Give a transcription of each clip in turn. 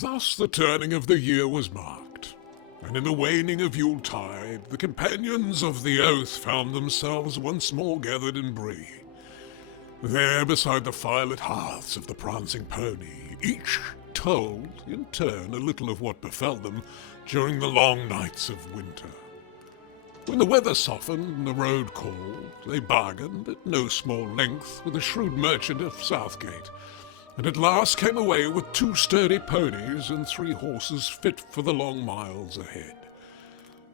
Thus the turning of the year was marked, and in the waning of Yuletide, the companions of the oath found themselves once more gathered in Bree. There, beside the firelit hearths of the prancing pony, each told, in turn, a little of what befell them during the long nights of winter. When the weather softened and the road called, they bargained at no small length with a shrewd merchant of Southgate, and at last came away with 2 sturdy ponies and 3 horses fit for the long miles ahead.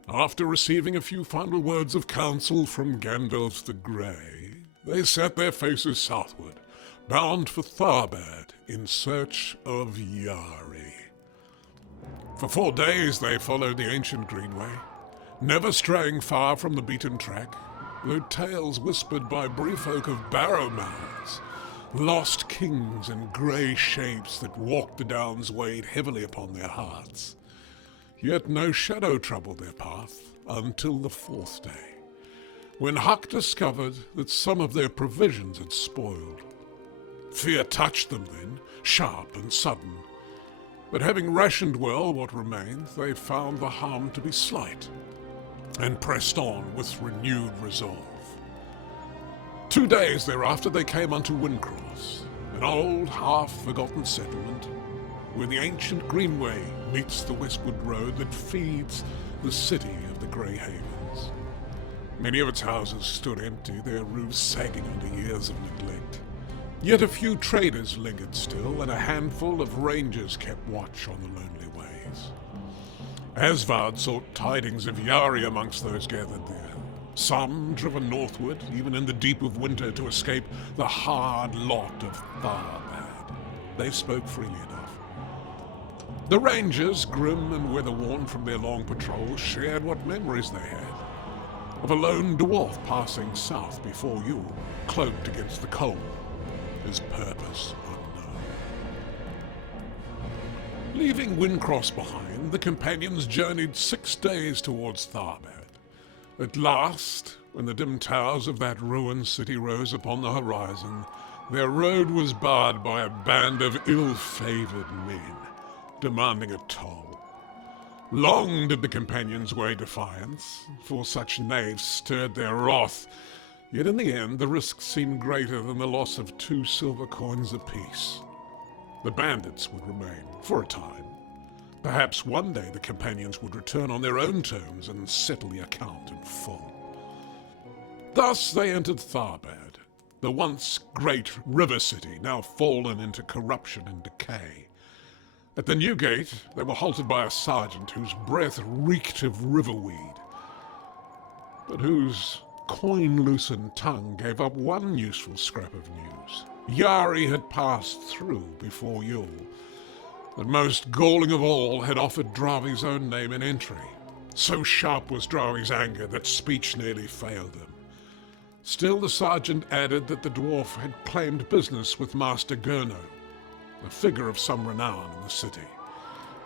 After receiving a few final words of counsel from Gandalf the Grey, they set their faces southward, bound for Tharbad in search of Yari. For 4 days they followed the ancient greenway, never straying far from the beaten track, though tales whispered by Bree folk of Barrowmouths, lost kings and grey shapes that walked the downs weighed heavily upon their hearts. Yet no shadow troubled their path until the 4th day, when Huck discovered that some of their provisions had spoiled. Fear touched them then, sharp and sudden, but having rationed well what remained, they found the harm to be slight, and pressed on with renewed resolve. 2 days thereafter they came unto Windcross, an old half-forgotten settlement, where the ancient greenway meets the westward road that feeds the city of the Grey Havens. Many of its houses stood empty, their roofs sagging under years of neglect. Yet a few traders lingered still, and a handful of rangers kept watch on the lonely ways. Asvard sought tidings of Yari amongst those gathered there. Some driven northward, even in the deep of winter, to escape the hard lot of Tharbad. They spoke freely enough. The rangers, grim and weather-worn from their long patrols, shared what memories they had of a lone dwarf passing south before Yule, cloaked against the cold, his purpose unknown. Leaving Windcross behind, the companions journeyed 6 days towards Tharbad. At last, when the dim towers of that ruined city rose upon the horizon, their road was barred by a band of ill-favored men, demanding a toll. Long did the companions weigh defiance, for such knaves stirred their wrath, yet in the end the risk seemed greater than the loss of 2 silver coins apiece. The bandits would remain, for a time. Perhaps one day the companions would return on their own terms and settle the account in full. Thus they entered Tharbad, the once great river city, now fallen into corruption and decay. At the new gate, they were halted by a sergeant whose breath reeked of riverweed, but whose coin-loosened tongue gave up one useful scrap of news. Yari had passed through before Yule, but most galling of all had offered Dravi's own name in entry. So sharp was Dravi's anger that speech nearly failed him. Still the sergeant added that the dwarf had claimed business with Master Gurno, a figure of some renown in the city,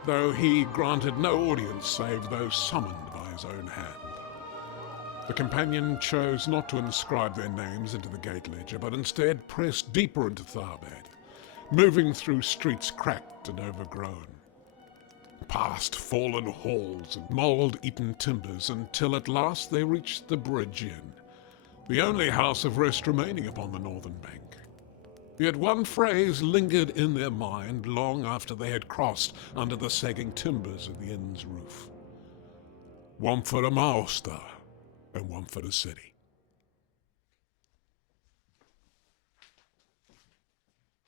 though he granted no audience save those summoned by his own hand. The companion chose not to inscribe their names into the gate ledger, but instead pressed deeper into Tharbad, moving through streets cracked and overgrown, past fallen halls and mould-eaten timbers, until at last they reached the Bridge Inn, the only house of rest remaining upon the northern bank. Yet one phrase lingered in their mind long after they had crossed under the sagging timbers of the inn's roof. One for the master, and one for the city.